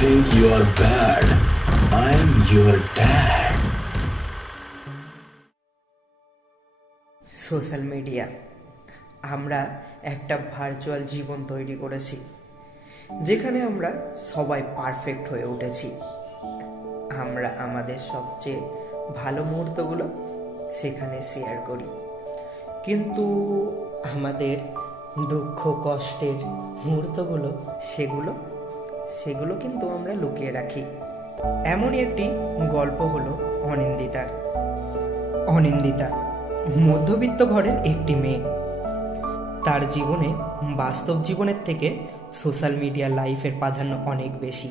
think you are bad. I'm your dad. Social media, আমরা একটা virtual জীবন তৈরি করেছি যেখানে আমরা সবাই পারফেক্ট হয়ে উঠেছি। আমরা আমাদের সবচেয়ে ভালো মুহূর্তগুলো সেখানে শেয়ার করি, কিন্তু আমাদের দুঃখ কষ্টের মুহূর্তগুলো সেগুলো কিন্তু আমরা লুকিয়ে রাখি। এমনই একটি গল্প হলো অনিন্দিতার। অনিন্দিতা মধ্যবিত্ত ঘরের একটি মেয়ে। তার জীবনে বাস্তব জীবনের থেকে সোশ্যাল মিডিয়া লাইফের প্রাধান্য অনেক বেশি।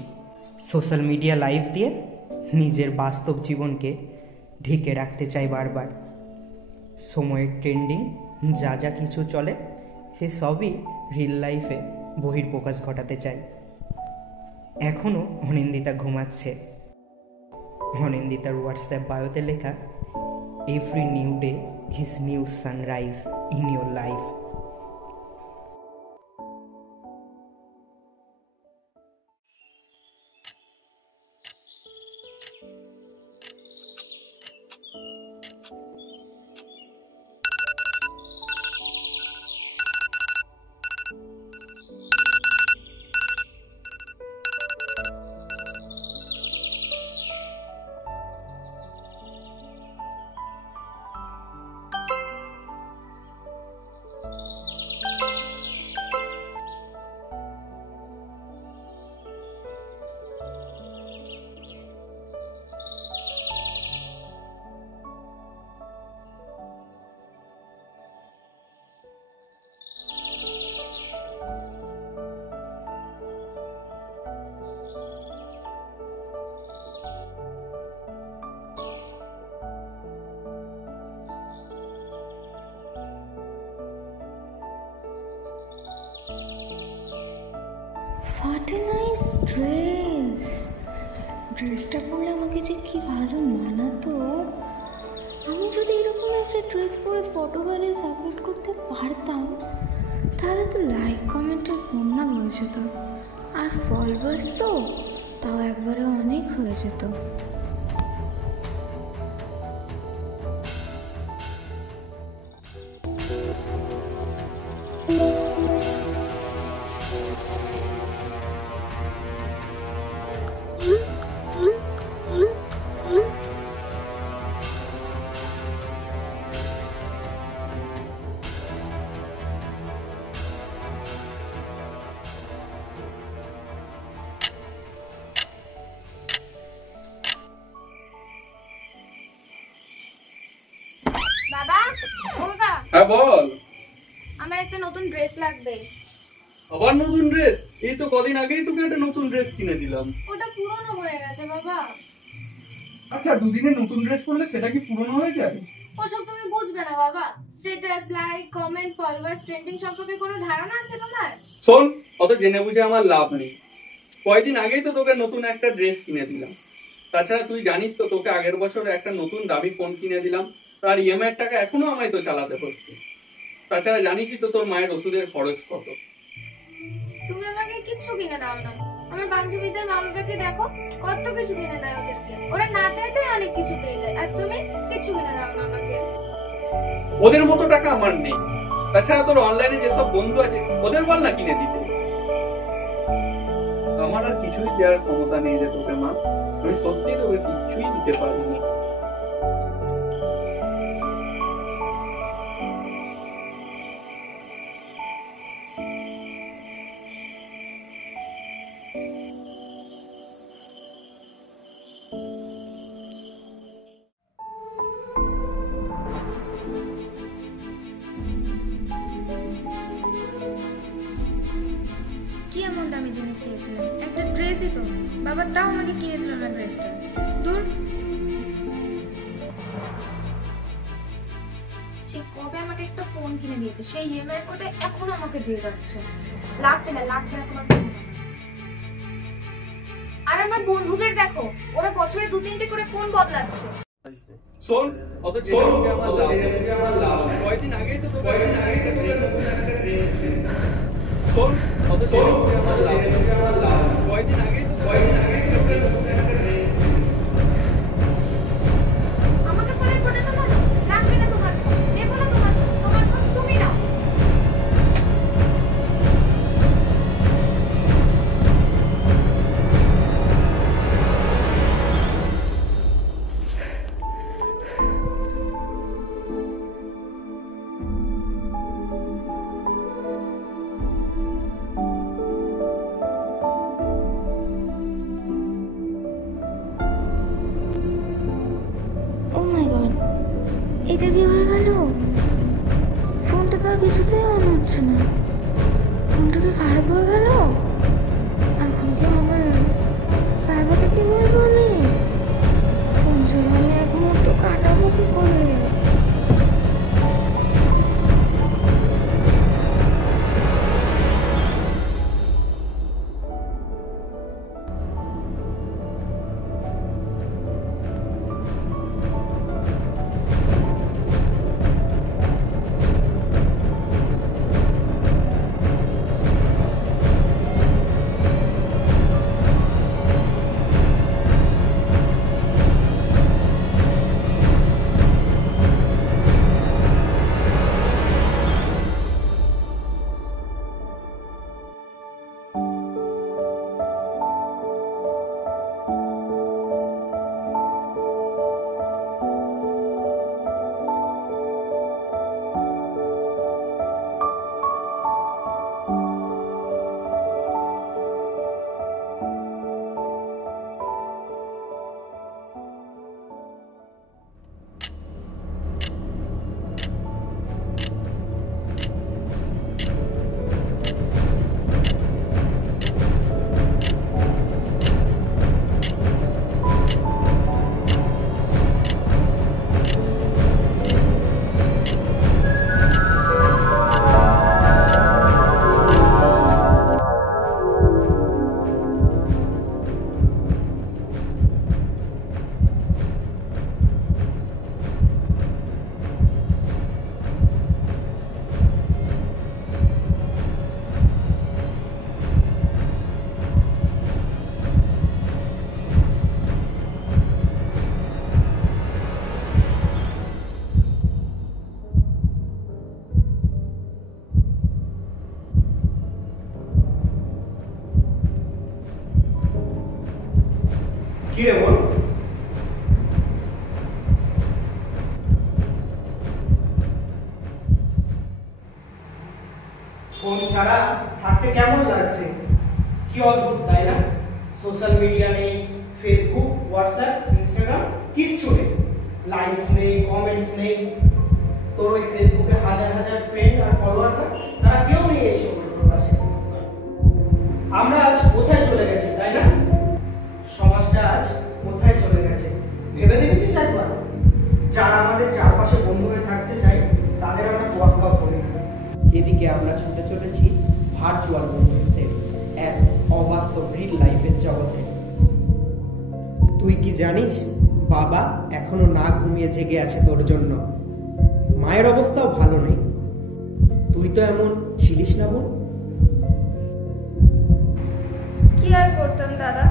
সোশ্যাল মিডিয়া লাইফ দিয়ে নিজের বাস্তব জীবনকে ঢেকে রাখতে চায় বারবার। সময়ের ট্রেন্ডিং যা যা কিছু চলে সে সবই রিয়েল লাইফে বহিঃপ্রকাশ ঘটাতে চায়। এখনও অনিন্দিতা ঘুমাচ্ছে। অনিন্দিতার হোয়াটসঅ্যাপ বায়োতে লেখা, every new day is new sunrise in your life. What a nice dress! ড্রেসটা পরলে আমাকে যে কি ভালো মানাতো। আমি যদি এরকম একটা ড্রেস পরে ফটো ভ্যালিস আপলোড করতে পারতাম তাহলে তো লাইক কমেন্টের বন্যা হয়ে যেত, আর ফলোয়ার্স তো তাও একবারে অনেক হয়ে যেত। বাবা, ও বাবা। হ্যাঁ বল। আমার একটা নতুন ড্রেস লাগবে। আবার নতুন ড্রেস? এই তো কদিন আগেই তোকে একটা নতুন ড্রেস কিনে দিলাম। ওটা পুরনো হয়ে গেছে বাবা। আচ্ছা, দুদিনে নতুন ড্রেস পরলে সেটা কি পুরনো হয়ে যায়? ওসব তুমি বুঝবে না বাবা। Status, like, comment, followers, trending সম্পর্কে কোনো ধারণা আছে তোমার? শোন, অত জেনে বুঝে আমার লাভ নেই। কয়েকদিন আগেই তো তোকে নতুন একটা ড্রেস কিনে দিলাম। তাছাড়া তুই জানিস তো তোকে আগের বছর একটা নতুন দামি ফোন কিনে দিলাম, তার ইএমআই এর টাকা এখনো আমায় তো চালাতে হচ্ছে। তাছাড়া জানিসই তো তোর মায়ের ওষুধের খরচ কত। তুমি আমাকে কিচ্ছু কিনে দাও না। আমার বান্ধবীদের মা বাবাকে দেখো, কত কিছু কিনে দেয় ওদেরকে। ওরা না চাইতেই অনেক কিছু পেয়ে যায়, আর তুমি কিছু কিনে দাও না আমাকে। ওদের মতো টাকা আমার নেই। তাছাড়া তোর অনলাইনে যেসব বন্ধু আছে ওদের বল না কিনে দিতে। আমার আর কিছুই দেওয়ার ক্ষমতা নেই রে তোকে মা। আমি সত্যি তোকে কিছুই দিতে পারিনি। কি এমন দামি জিনিস চেয়েছিলাম? একটা ড্রেসই তো। বাবা তাও আমাকে কিনে দিল না ড্রেসটা। দূর। সে কবে আমাকে একটা ফোন কিনে দিয়েছে, সেই ইএমআই কোডে এখন আমাকে দিয়ে যাচ্ছে। লাগবে না তোমার ফোন। আর আমার বন্ধুদের দেখো, ওরা বছরে 2-3টে করে ফোন বদলাচ্ছে। শোন, অত আমার লাভ। কয়েকদিন আগেই তো নতুন একটা ড্রেস। শোন, অত আমার লাভ। কয়েকদিন আগেই তো কয়েকদিন আগে তোকে নতুন একটা ড্রেস আমাকে ফোনের কোটেশন দাও, লাগবে না তোমার ফোন, দেবো না তোমার ফোন তুমি নাও। ও মাই গড, এটা কি হয়ে গেল? ফোনটা তো আর কিছুতেই অন হচ্ছে না। ফোনটা কি খারাপ হয়ে গেল? এখন কি হবে? বাবাকে কি বলবো আমি? ফোন ছাড়া আমি এক মুহূর্ত কাটাবো কি করে? কি রে বল? ফোন ছাড়া থাকতে কেমন লাগছে? কি অদ্ভুত, তাই না? সোশ্যাল মিডিয়া নেই, ফেসবুক, হোয়াটসঅ্যাপ, ইনস্টাগ্রাম কিচ্ছু নেই, লাইকস নেই, কমেন্টস নেই। তোর ওই ফেসবুকে হাজার হাজার ফ্রেন্ড আর ফলোয়াররা, তারা কেউ নেই এই সময় পাশে। আমরা আজ কোথায় চলে গেছি, তাই না? সমাজটা আজ কোথায় চলে গেছে ভেবে দেখেছিস একবার? যারা আমাদের চারপাশে বন্ধু হয়ে থাকতে চাই, তাদের আমরা তোয়াক্কাও করি না। এদিকে আমরা ছুটে চলেছি ভার্চুয়াল বন্ধুত্বের এক অবাস্তব রিল লাইফের জগতে। তুই কি জানিস, বাবা এখনো না ঘুমিয়ে জেগে আছে তোর জন্য। মায়ের অবস্থাও ভালো নেই। তুই তো এমন ছিলিস না বোন? কি আর করতাম দাদা,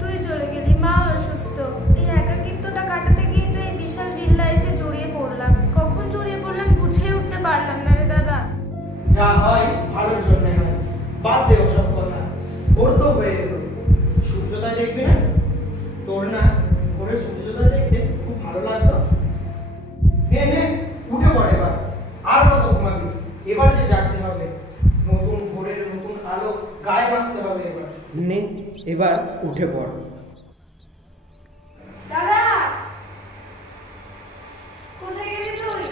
তুই চলে গেলি, মা অসুস্থ, এই একাকিত্বটা কাটাতে গিয়ে তো এই বিশাল রিল লাইফে জড়িয়ে পড়লাম। কখন জড়িয়ে পড়লাম বুঝে উঠতে পারলাম না রে দাদা। যা হয় ভালোর জন্য হয়, বাদ দে ওসব কথা। ওর তো হয়ে গেল। সূর্যোদয় দেখবি না? তোর না ভোরের সূর্যোদয় দেখতে খুব ভালো লাগতো। নে নে, উঠে পড় এবার। আর কত ঘুমাবি? এবার যে জাগতে হবে। নতুন ভোরের নতুন আলো গায়ে মাখতে হবে এবার। নে, এবার উঠে পড়। দাদা কোথায় গেলি তুই?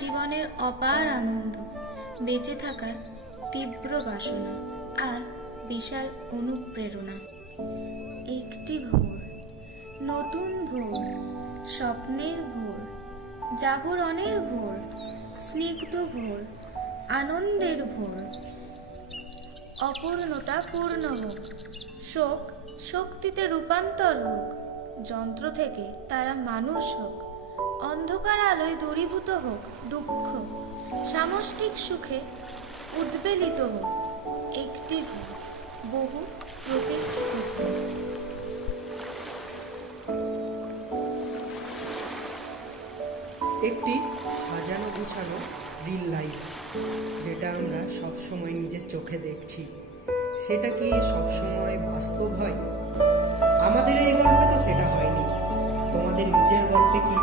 জীবনের অপার আনন্দ, বেঁচে থাকার তীব্র বাসনা আর বিশাল অনুপ্রেরণা। একটি ভোর, নতুন ভোর, স্বপ্নের ভোর, জাগরণের ভোর, স্নিগ্ধ ভোর, আনন্দের ভোর। অপূর্ণতা পূর্ণ হোক, শোক শক্তিতে রূপান্তর হোক, যন্ত্র থেকে তারা মানুষ হোক, অন্ধকার আলোয় দূরীভূত হোক দুঃখ, সামষ্টিক সুখে উদ্বেলিত হোক। একটি ভোর, বহু প্রতীক। একটি সাজানো গুছানো রিল লাইফ, যেটা আমরা সবসময় নিজের চোখে দেখছি, সেটা কি সবসময় বাস্তব হয়? আমাদের এই গল্পে তো সেটা হয়নি। তোমাদের নিজের গল্পে কি